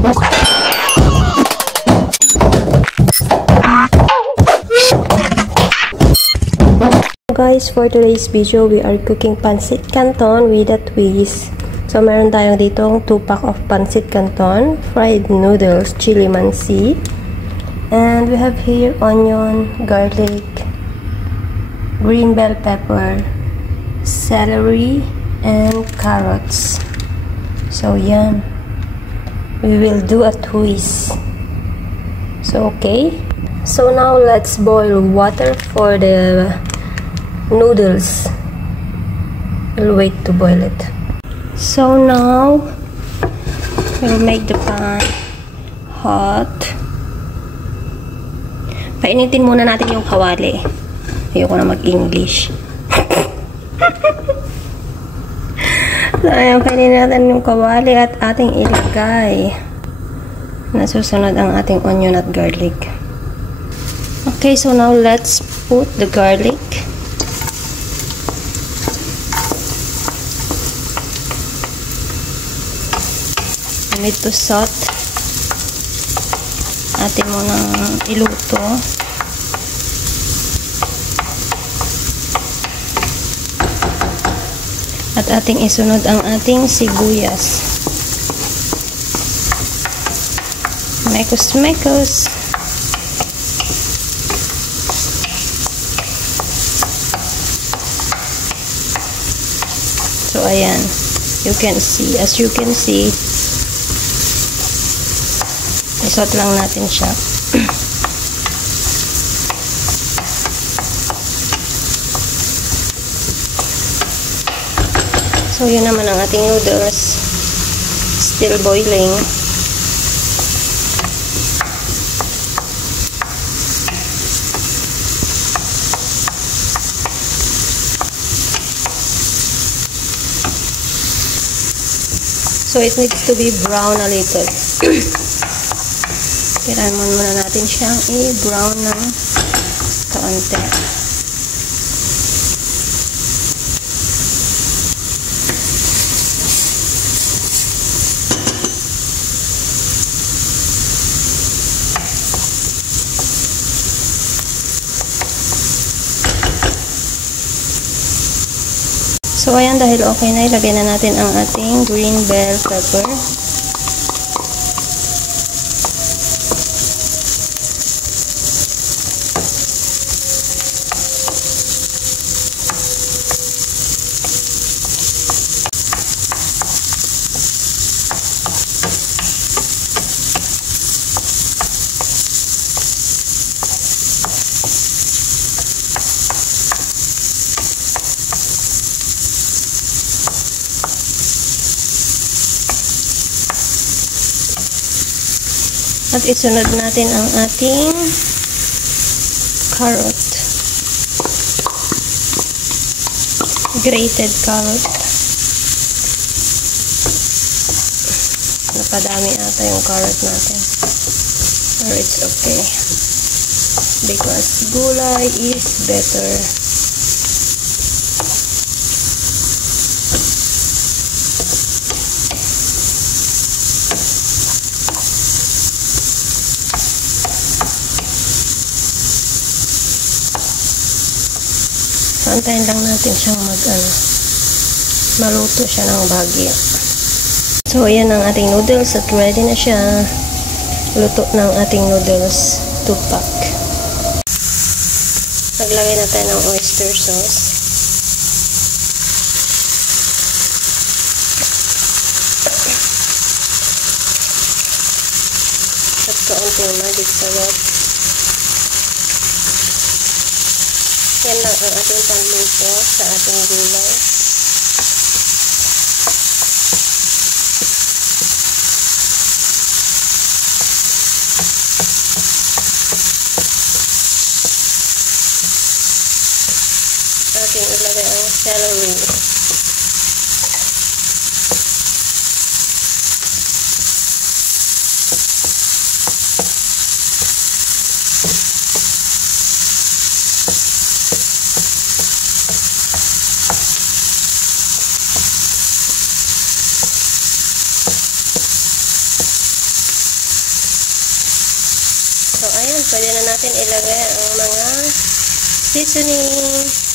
Guys, for today's video, we are cooking pancit canton with a twist. So, meron tayong ditong 2 pack of pancit canton, fried noodles, chili mansi, and we have here onion, garlic, green bell pepper, celery, and carrots. So, yan. We will do a twist. So, okay. So, now let's boil water for the noodles. We'll wait to boil it. So now we'll make the pan hot. Painitin muna natin yung kawali. Ayoko na mag-English. So ayan, painitin natin yung kawali at ating ilagay. Nasusunod ang ating onion at garlic. Okay, so now let's put the garlic. Need to salt. Atin mo nang iluto. At ating isunod ang ating sibuyas. Mekos-mekos. So ayan, you can see, as you can see, isot lang natin siya. So, yun naman ang ating noodles. Still boiling. So, it needs to be brown a little. Kailangan muna natin siyang i-brown ng kaunti. So, ayan, dahil okay na, ilagay na natin ang ating green bell pepper. At isunod natin ang ating carrot. Grated carrot. Napadami ata yung carrot natin. Or it's okay. Because gulay is better. Antayin lang natin siyang maluto siya ng bahagya. So, ayan ang ating noodles at ready na siya. Luto ng ating noodles. 2 pack. Naglagay na tayo ng oyster sauce. At kaunting magic sarap. Yan lang ang ating panluto sa ating gulay. Ating ilagay ang celery. So, ayan, pwede na natin ilagay ang mga seasoning.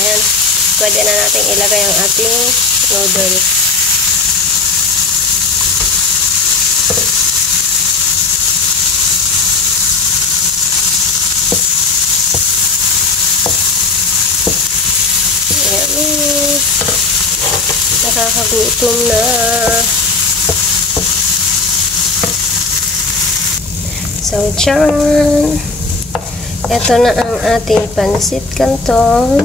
Ayan, pwede na natin ilagay ang ating noodles. Ayan, nakakagutom na. So, tiyan. Ito na ang ating pansit canton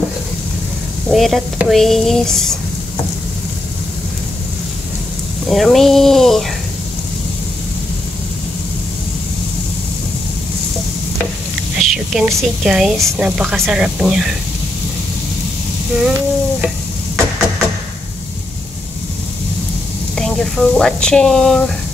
with a twist. Yummy! As you can see guys, napakasarap niya. Thank you for watching.